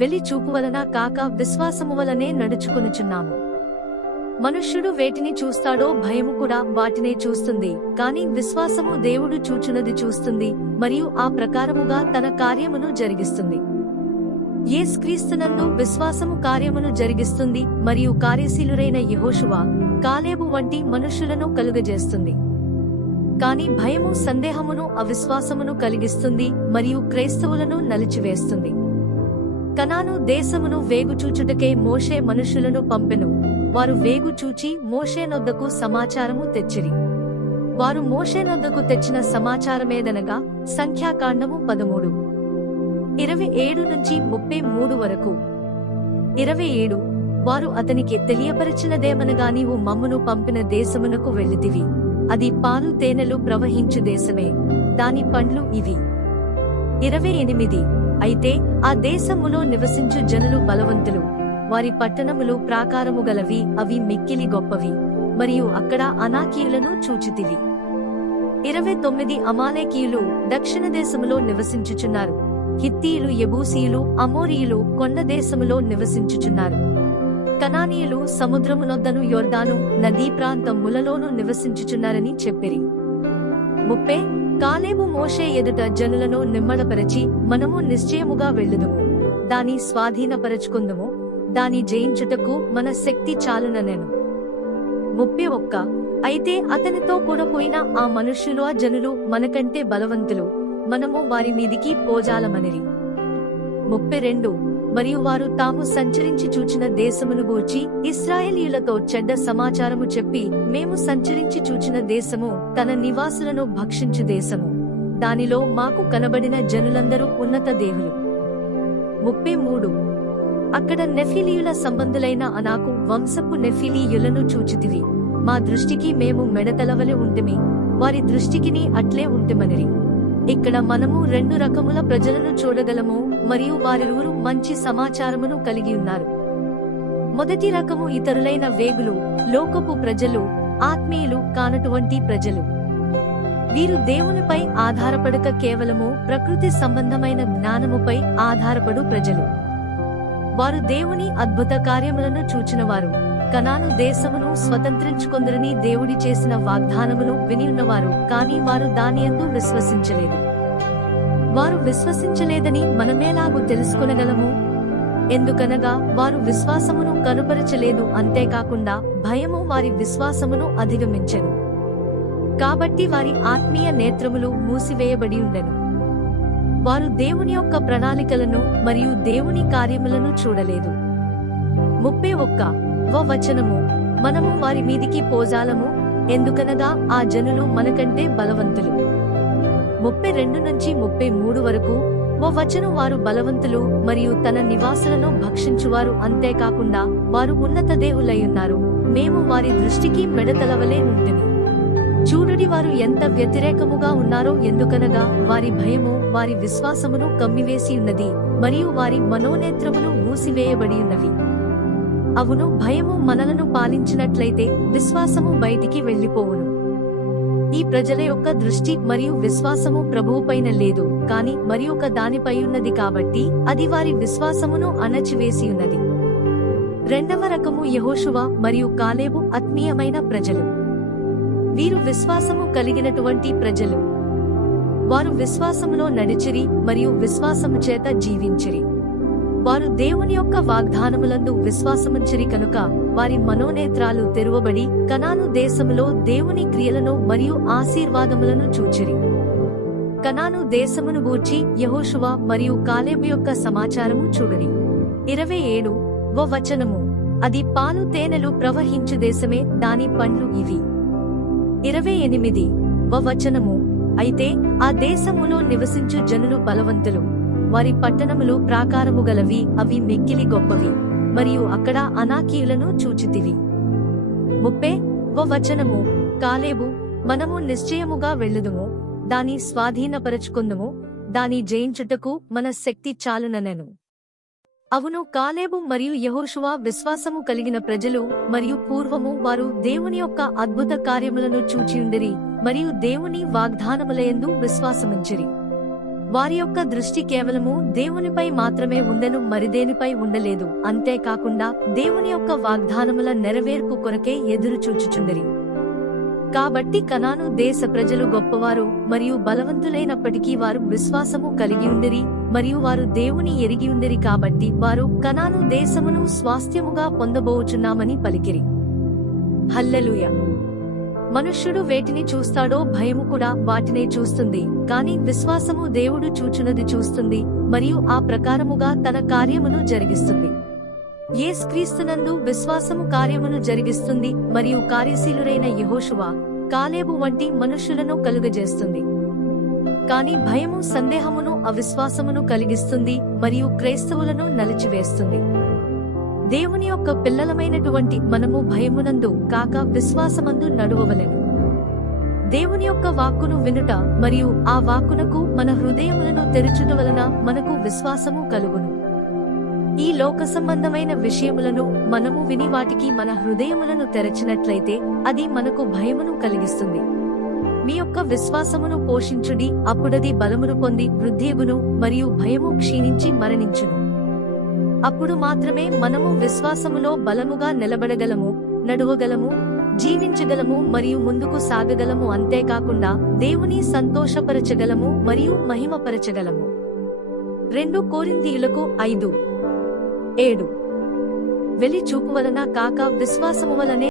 వెలి చూపు వలన కాక విశ్వాసము వలనే నడుచుకొనుచున్నాము. మనుష్యుడు వేటిని చూస్తాడో భయము కూడా వాటినే చూస్తుంది, కాని విశ్వాసము దేవుడు చూచునది చూస్తుంది మరియు ఆ ప్రకారముగా తన కార్యమును జరిగిస్తుంది. యేసుక్రీస్తునందు విశ్వాసము కార్యమును జరిగిస్తుంది మరియు కార్యశీలురైన యెహోషువ, కాలేబు వంటి మనుష్యులను కలుగజేస్తుంది. కాని భయము సందేహమును అవిశ్వాసమును కలిగిస్తుంది మరియు క్రైస్తవులను నలిచివేస్తుంది. కనాను దేశమును వేగుచూచుటకే మోషే మనుష్యులను పంపెను. వారు వేగుచూచి మోషేనొద్దకు సమాచారము తెచ్చిరి. వారు మోషేనొద్దకు తెచ్చిన సమాచారమేదనగా సంఖ్యాకాండము 13:27-33 వరకు. 27 వారు అతనికి తెలియపరచినదేమనగా, నీవు మమ్మును పంపిన దేశమునకు వెళ్ళితివి, అది పాలు తేనెలు ప్రవహించు దేశమే, దాని పండ్లు ఇవి. 28 అయితే ఆ దేశములో నివసించు జనులు బలవంతులు, వారి పట్టణములు ప్రాకారము గలవి, అవి మిక్కిలి గొప్పవి, మరియు అక్కడ అనాకీయులను చూచితివి. 29 అమాలేకీయులు దక్షిణ దేశములో నివసించుచున్నారు, హిత్తీయులు, యెబూసీయులు, అమోరీయులు కొండ దేశములో నివసించుచున్నారు, కనానీయులు సముద్రమునొద్దను యొర్దాను నదీ ప్రాంతములలోనూ నివసించుచున్నారని చెప్పిరి. 30 కాలేబు మోషే ఎదుట జనులను నిమ్మళపరచి, మనము నిశ్చయముగా వెళ్ళుదుము, దాని స్వాధీనపరచుకుందుము, దాని జయించుటకు మన శక్తి చాలుననెను. 31 అయితే అతనితో కూడా పోయిన ఆ మనుష్యులు, ఆ జనులు మనకంటే బలవంతులు, మనము వారి మీదికి పోజాలమనిరి. 32 మరియు వారు తాము సంచరించి చూచిన దేశమును గూర్చి ఇశ్రాయేలీయులతో చెడ్డ సమాచారము చెప్పి, మేము సంచరించి చూచిన దేశము తన నివాసులను భక్షించు దేశము, దానిలో మాకు కనబడిన జనులందరూ ఉన్నత దేవులు. 33 అక్కడ నెఫిలీయుల సంబంధులైన అనాకు వంశపు నెఫిలీయులను చూచితివి, మా దృష్టికి మేము మెడతలవలె ఉంటిమి, వారి దృష్టికిని అట్లే ఉంటిమనిరి. ఇక్కడ మనము 2 రకముల ప్రజలను చూడగలము మరియు వారిరువురు మంచి సమాచారమును కలిగి ఉన్నారు. మొదటి రకము ఇతరులైన వేగులు, లోకపు ప్రజలు, ఆత్మీయులు కానటువంటి ప్రజలు. వీరు దేవునిపై ఆధారపడక కేవలము ప్రకృతి సంబంధమైన జ్ఞానముపై ఆధారపడు ప్రజలు. వారు దేవుని అద్భుత కార్యములను చూచినవారు, కనాను దేశమును స్వతంత్రించుకొందరని దేవుడి చేసిన వాగ్దానమును వినియున్నవారు, కాని వారు దానియందు విశ్వసించలేదు. వారు విశ్వసించలేదని మనమేలాగు తెలుసుకొనగలము? ఎందుకనగా వారు విశ్వాసమును కనుపరచలేదు, అంతేకాకుండా భయము వారి విశ్వాసమును అధిగమించెను. కాబట్టి వారి ఆత్మీయ నేత్రములు మూసివేయబడి ఉండెను. వారు దేవుని యొక్క ప్రణాళికలను మరియు దేవుని కార్యములను చూడలేదు. 31వ వచనము, మనము వారి మీదికి పోజాలము, ఎందుకనగా ఆ జనులు మనకంటే బలవంతులు. 32-33 వరకు వచనం, వారు బలవంతులు మరియు తన నివాసులను భక్షించువారు, అంతేకాకుండా వారు ఉన్నత దేవులయ్యున్నారు, మేము వారి దృష్టికి మెడతలవలే నుంటిమి. చూడుడి వారు ఎంత వ్యతిరేకముగా ఉన్నారో, ఎందుకనగా వారి భయము వారి విశ్వాసమును కమ్మివేసి ఉన్నది మరియు వారి మనోనేత్రములు మూసివేయబడి ఉన్నవి. అవును, భయము మనలను పాలించినట్లయితే విశ్వాసము బయటికి వెళ్లిపోవును. ఈ ప్రజల యొక్క దృష్టి మరియు విశ్వాసము ప్రభువుపైన లేదు, కాని మరి ఒక దానిపై ఉన్నది, కాబట్టి అది వారి విశ్వాసమును అణచివేసి ఉన్నది. 2వ రకము యెహోషువ మరియు కాలేబు ఆత్మీయమైన ప్రజలు. వీరు విశ్వాసము కలిగినటువంటి ప్రజలు. వారు విశ్వాసములో నడిచిరి మరియు విశ్వాసము చేత జీవించిరి. వారు దేవుని యొక్క వాగ్దానములందు విశ్వాసముంచిరి కనుక వారి మనోనేత్రాలు తెరువబడి కనాను దేశములో దేవుని క్రియలను మరియు ఆశీర్వాదములను చూచిరి. కనాను దేశమును గూర్చి యెహోషువ మరియు కాలేబు యొక్క సమాచారము చూడరి. 27వ వచనము, అది పాలు తేనెలు ప్రవహించు దేశమే, దాని పండ్లు ఇవి. 28వ వచనము, అయితే ఆ దేశములో నివసించు జనులు బలవంతులు, వారి పట్టణములు ప్రాకారము గలవి, అవి మిక్కిలి గొప్పవి, మరియు అక్కడ అనాకీయులను చూచితివి. 30వ వచనము, కాలేబు, మనము నిశ్చయముగా వెళ్ళుదుము, దాని స్వాధీనపరచుకుందుము, దాని జయించుటకు మన శక్తి చాలుననెను. అవును, కాలేబు మరియు యెహోషువ విశ్వాసము కలిగిన ప్రజలు మరియు పూర్వము వారు దేవుని యొక్క అద్భుత కార్యములను చూచియుండిరి మరియు దేవుని వాగ్దానములయందు విశ్వాసముంచిరి. వారి యొక్క దృష్టి కేవలము దేవునిపై మాత్రమే ఉండెను, మరిదేనిపై ఉండలేదు. అంతేకాకుండా దేవుని యొక్క వాగ్దానముల నెరవేర్పు కొరకే ఎదురు చూచుచుండిరి. కాబట్టి కనాను దేశ ప్రజలు గొప్పవారు మరియు బలవంతులైనప్పటికీ వారు విశ్వాసము కలిగి ఉండిరి మరియు వారు దేవుని ఎరిగి ఉండిరి. కాబట్టి వారు కనాను దేశమును స్వాస్థ్యముగా పొందబోచున్నామని పలికిరి. హల్లెలూయా. మనుష్యుడు వేటిని చూస్తాడో భయము కూడా వాటినే చూస్తుంది, కాని విశ్వాసము దేవుడు చూచునది చూస్తుంది మరియు ఆ ప్రకారముగా తన కార్యమును జరిగిస్తుంది. యేసుక్రీస్తునందు విశ్వాసము కార్యమును జరిగిస్తుంది మరియు కార్యశీలురైన యెహోషువ, కాలేబు వంటి మనుష్యులను కలుగజేస్తుంది. కాని భయము సందేహమును అవిశ్వాసమును కలిగిస్తుంది మరియు క్రైస్తవులను నలిచివేస్తుంది. దేవుని యొక్క పిల్లలమైనటువంటి మనము భయమునందు కాక విశ్వాసమందు నడువవలెను. దేవుని యొక్క వాక్కును వినుట మరియు ఆ వాక్కునకు మన హృదయములను తెరుచుట వలన మనకు విశ్వాసము కలుగును. ఈ లోక సంబంధమైన విషయములను మనము విని వాటికి మన హృదయములను తెరచినట్లయితే అది మనకు భయమును కలిగిస్తుంది. మీ యొక్క విశ్వాసమును పోషించుడి, అప్పుడది బలమును పొంది వృద్ధియగును మరియు భయము క్షీణించి మరణించును. అప్పుడు మాత్రమే మనము విశ్వాసములో బలముగా నిలబడగలము, నడువగలము, జీవించగలము మరియు ముందుకు సాగగలము. అంతేకాకుండా దేవుని సంతోషపరచగలము మరియు మహిమపరచగలము. 2 కొరింథీయులకు 5:7 వెలి చూపు వలన కాక విశ్వాసము వలనే